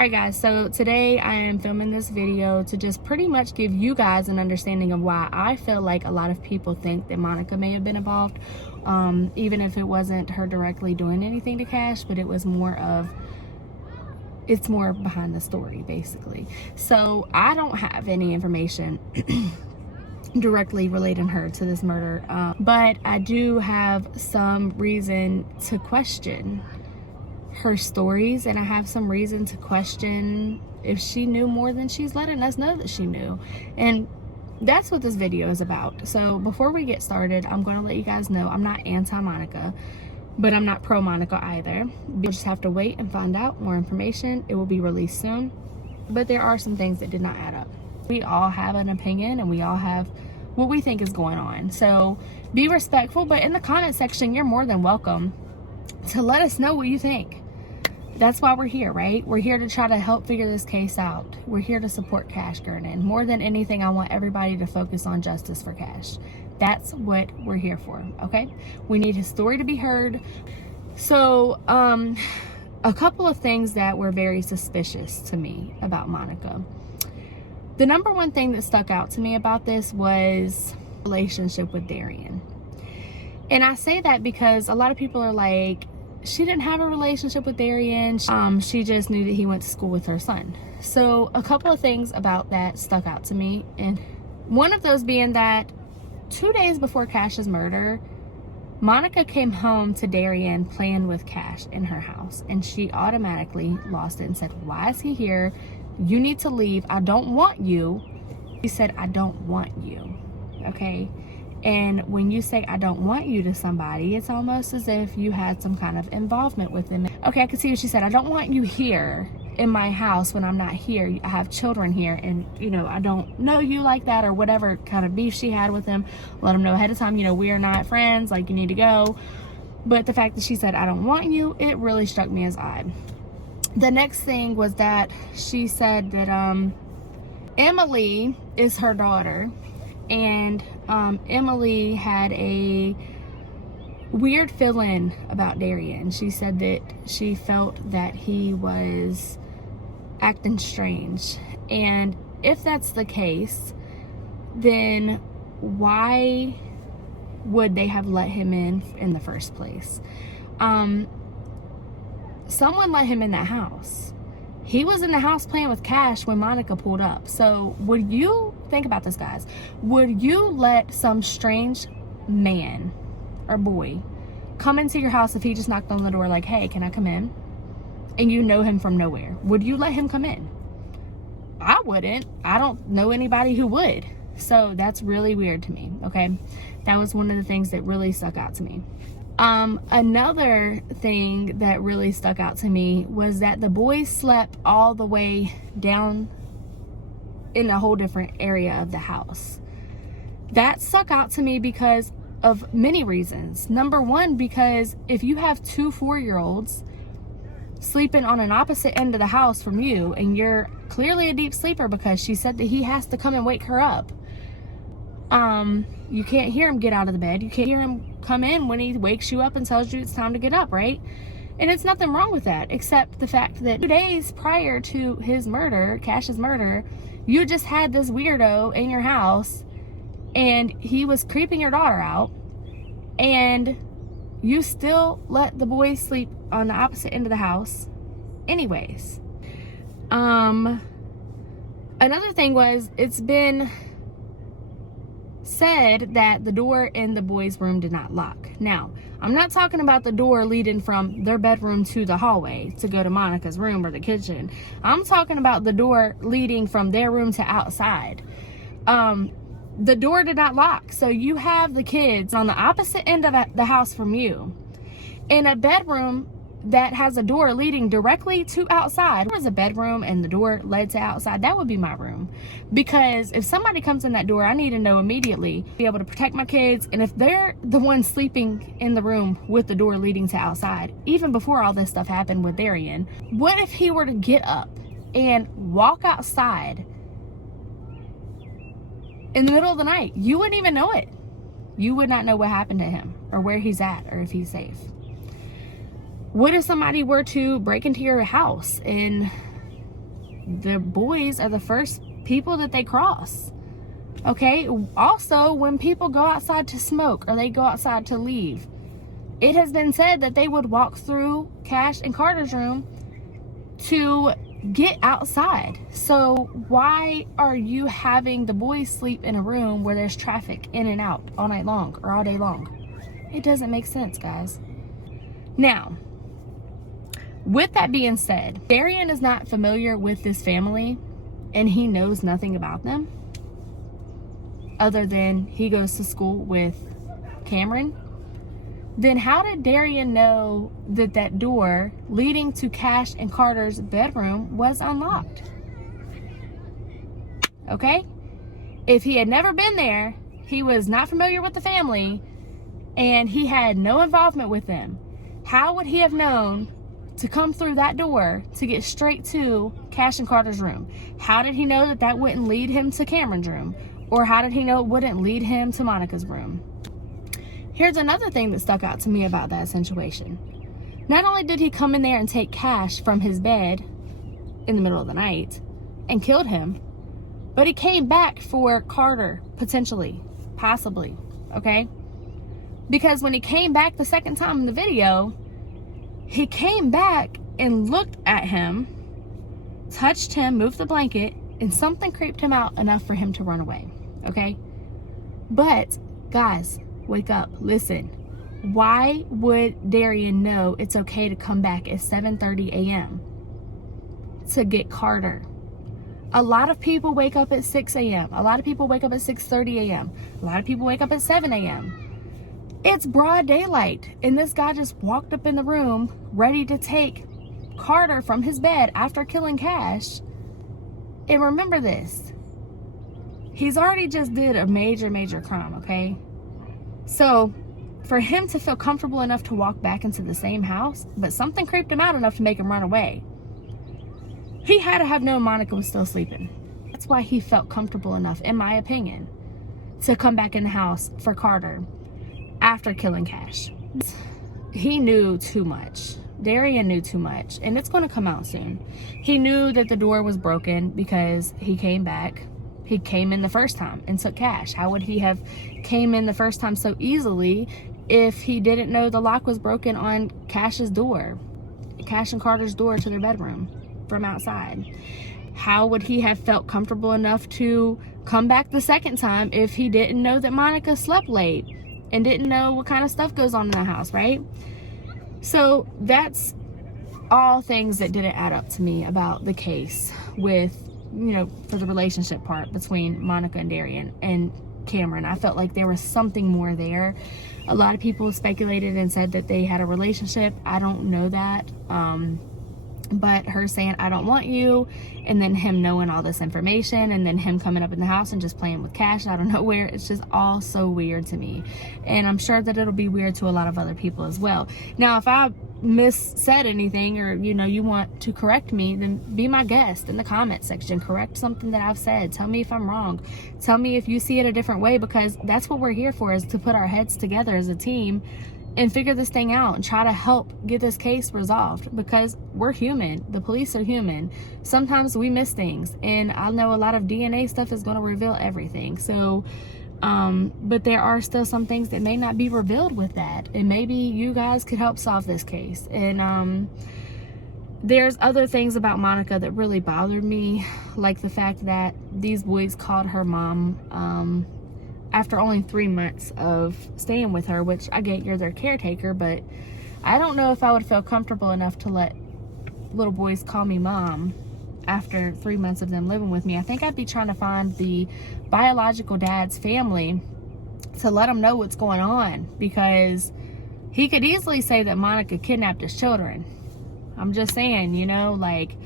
Alright guys, so today I am filming this video to just pretty much give you guys an understanding of why I feel like a lot of people think that Monica may have been involved, even if it wasn't her directly doing anything to Cash, but it was it's more behind the story basically. So I don't have any information directly relating her to this murder, but I do have some reason to question her stories, and I have some reason to question if she knew more than she's letting us know that she knew. And that's what this video is about. So before we get started, I'm going to let you guys know I'm not anti-Monica, but I'm not pro-Monica either. You'll just have to wait and find out more information. It will be released soon, but there are some things that did not add up. We all have an opinion and we all have what we think is going on, so be respectful, but in the comment section you're more than welcome to let us know what you think. That's why we're here, right? We're here to try to help figure this case out. We're here to support Cashgernon. More than anything, I want everybody to focus on justice for Cash. That's what we're here for, okay? We need his story to be heard. So, a couple of things that were very suspicious to me about Monica. The number one thing that stuck out to me about this was relationship with Darian. And I say that because a lot of people are like, she didn't have a relationship with Darian. She just knew that he went to school with her son. So a couple of things about that stuck out to me. And one of those being that 2 days before Cash's murder, Monica came home to Darian playing with Cash in her house. And she automatically lost it and said, "Why is he here? You need to leave. I don't want you." He said, "I don't want you." Okay? And when you say "I don't want you" to somebody, it's almost as if you had some kind of involvement with them. Okay, I can see what she said. "I don't want you here in my house when I'm not here. I have children here, and I don't know you like that," or whatever kind of beef she had with him. Let him know ahead of time, we are not friends, like, you need to go. But the fact that she said "I don't want you," it really struck me as odd. The next thing was that she said that Emily is her daughter, and Emily had a weird feeling about Darian. She said that she felt that he was acting strange. And if that's the case, then why would they have let him in the first place? Someone let him in that house. He was in the house playing with Cash when Monica pulled up. So would you, think about this guys, would you let some strange man or boy come into your house if he just knocked on the door like, "Hey, can I come in?" And you know him from nowhere? Would you let him come in? I wouldn't. I don't know anybody who would. So that's really weird to me, okay? That was one of the things that really stuck out to me. Another thing that really stuck out to me was that the boys slept all the way down in a whole different area of the house. That stuck out to me because of many reasons. Number one, because if you have two 4-year-olds sleeping on an opposite end of the house from you, and you're clearly a deep sleeper because she said that he has to come and wake her up. You can't hear him get out of the bed. You can't hear him come in when he wakes you up and tells you it's time to get up, right? And it's nothing wrong with that, except the fact that 2 days prior to his murder, Cash's murder, you just had this weirdo in your house and he was creeping your daughter out, and you still let the boys sleep on the opposite end of the house anyways. Another thing was, it's been said that the door in the boys' room did not lock. Now, I'm not talking about the door leading from their bedroom to the hallway to go to Monica's room or the kitchen. I'm talking about the door leading from their room to outside. The door did not lock. So you have the kids on the opposite end of the house from you in a bedroom that has a door leading directly to outside. If there was a bedroom and the door led to outside, that would be my room. Because if somebody comes in that door, I need to know immediately, be able to protect my kids. And if they're the ones sleeping in the room with the door leading to outside, even before all this stuff happened with Darian, what if he were to get up and walk outside in the middle of the night? You wouldn't even know it. You would not know what happened to him or where he's at or if he's safe. What if somebody were to break into your house and the boys are the first people that they cross. Okay, also when people go outside to smoke or they go outside to leave, it has been said that they would walk through Cash and Carter's room to get outside. So why are you having the boys sleep in a room where there's traffic in and out all night long or all day long? It doesn't make sense, guys. Now, with that being said, Darian is not familiar with this family and he knows nothing about them other than he goes to school with Cameron. Then how did Darian know that that door leading to Cash and Carter's bedroom was unlocked? Okay? If he had never been there, he was not familiar with the family, and he had no involvement with them, how would he have known to come through that door to get straight to Cash and Carter's room? How did he know that that wouldn't lead him to Cameron's room? Or how did he know it wouldn't lead him to Monica's room? Here's another thing that stuck out to me about that situation. Not only did he come in there and take Cash from his bed in the middle of the night and killed him, but he came back for Carter, potentially, possibly, okay? Because when he came back the second time in the video, he came back and looked at him, touched him, moved the blanket, and something creeped him out enough for him to run away, okay? But, guys, wake up, listen. Why would Darian know it's okay to come back at 7:30 a.m. to get Carter? A lot of people wake up at 6 a.m. A lot of people wake up at 6:30 a.m. A lot of people wake up at 7 a.m. It's broad daylight, and this guy just walked up in the room ready to take Carter from his bed after killing Cash. And remember this, he's already just did a major crime, okay? So for him to feel comfortable enough to walk back into the same house, but something creeped him out enough to make him run away, he had to have known Monica was still sleeping. That's why he felt comfortable enough, in my opinion, to come back in the house for Carter after killing Cash. He knew too much. Darian knew too much, and it's going to come out soon. He knew that the door was broken because he came back. He came in the first time and took Cash. How would he have came in the first time so easily if he didn't know the lock was broken on Cash's door, Cash and Carter's door to their bedroom from outside? How would he have felt comfortable enough to come back the second time if he didn't know that Monica slept late and didn't know what kind of stuff goes on in the house, right? So that's all things that didn't add up to me about the case with, you know, for the relationship part between Monica and Darian and Cameron. I felt like there was something more there. A lot of people speculated and said that they had a relationship. I don't know that. But her saying, I don't want you, and then him knowing all this information, and then him coming up in the house and just playing with Cash out of nowhere, it's just all so weird to me. And I'm sure that it'll be weird to a lot of other people as well. Now, if I missaid anything, or, you know, you want to correct me, then be my guest in the comment section. Correct something that I've said. Tell me if I'm wrong. Tell me if you see it a different way, because that's what we're here for, is to put our heads together as a team and figure this thing out and try to help get this case resolved, because we're human. The police are human. Sometimes we miss things, and I know a lot of DNA stuff is going to reveal everything. So but there are still some things that may not be revealed with that, and maybe you guys could help solve this case. And there's other things about Monica that really bothered me, like the fact that these boys called her mom after only 3 months of staying with her, which I get, you're their caretaker, but I don't know if I would feel comfortable enough to let little boys call me mom after 3 months of them living with me. I think I'd be trying to find the biological dad's family to let them know what's going on, because he could easily say that Monica kidnapped his children. I'm just saying, you know, like,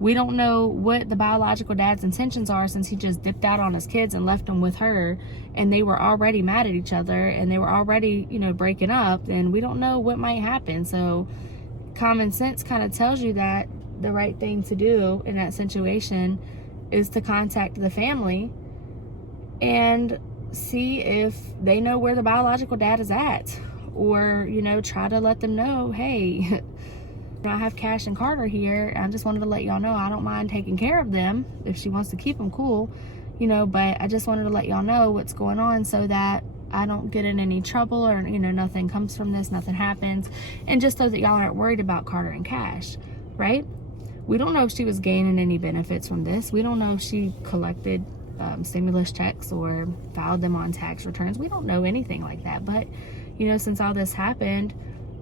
we don't know what the biological dad's intentions are, since he just dipped out on his kids and left them with her, and they were already mad at each other, and they were already, you know, breaking up, and we don't know what might happen. So common sense kind of tells you that the right thing to do in that situation is to contact the family and see if they know where the biological dad is at, or, you know, try to let them know, hey, I have Cash and Carter here. I just wanted to let y'all know I don't mind taking care of them if she wants to keep them, cool, you know, but I just wanted to let y'all know what's going on so that I don't get in any trouble, or, you know, nothing comes from this, nothing happens, and just so that y'all aren't worried about Carter and Cash, right? We don't know if she was gaining any benefits from this. We don't know if she collected stimulus checks or filed them on tax returns. We don't know anything like that. But, you know, since all this happened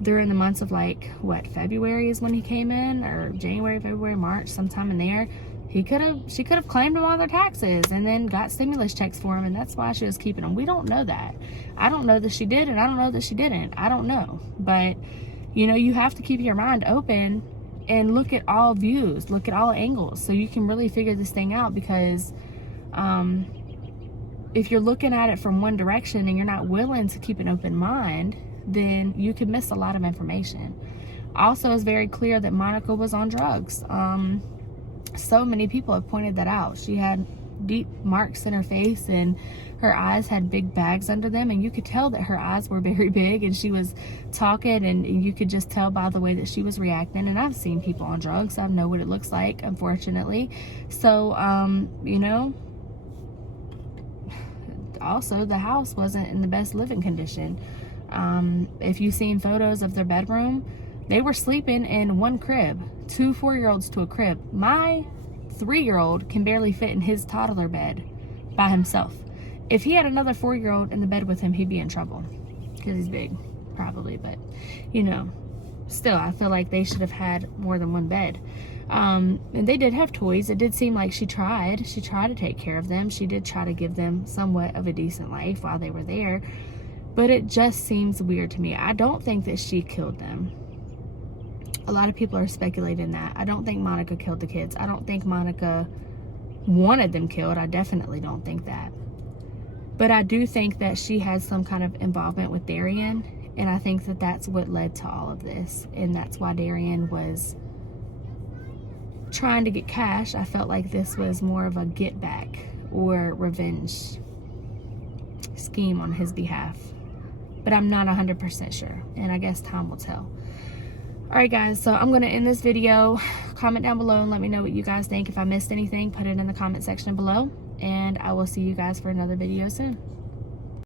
during the months of, like, what, February is when he came in, or January, February, March, sometime in there, she could have claimed them all their taxes and then got stimulus checks for him, and that's why she was keeping them. We don't know that. I don't know that she did, and I don't know that she didn't. I don't know. But, you know, you have to keep your mind open and look at all views, look at all angles, so you can really figure this thing out, because if you're looking at it from one direction and you're not willing to keep an open mind, then you could miss a lot of information. Also, it's very clear that Monica was on drugs. So many people have pointed that out. She had deep marks in her face, and her eyes had big bags under them, and you could tell that her eyes were very big, and she was talking, and you could just tell by the way that she was reacting. And I've seen people on drugs. I know what it looks like, unfortunately. So, you know, also the house wasn't in the best living condition. If you've seen photos of their bedroom, they were sleeping in one crib, 2 4-year-olds to a crib. My 3-year-old can barely fit in his toddler bed by himself. If he had another 4-year-old in the bed with him, he'd be in trouble, because he's big, probably. But, you know, still, I feel like they should have had more than one bed. And they did have toys. It did seem like she tried to take care of them. She did try to give them somewhat of a decent life while they were there, but it just seems weird to me. I don't think that she killed them. A lot of people are speculating that. I don't think Monica killed the kids. I don't think Monica wanted them killed. I definitely don't think that. But I do think that she had some kind of involvement with Darian, and I think that that's what led to all of this, and that's why Darian was trying to get Cash. I felt like this was more of a get back or revenge scheme on his behalf, but I'm not 100% sure, and I guess time will tell. Alright guys, so I'm going to end this video. Comment down below and let me know what you guys think. If I missed anything, put it in the comment section below, and I will see you guys for another video soon.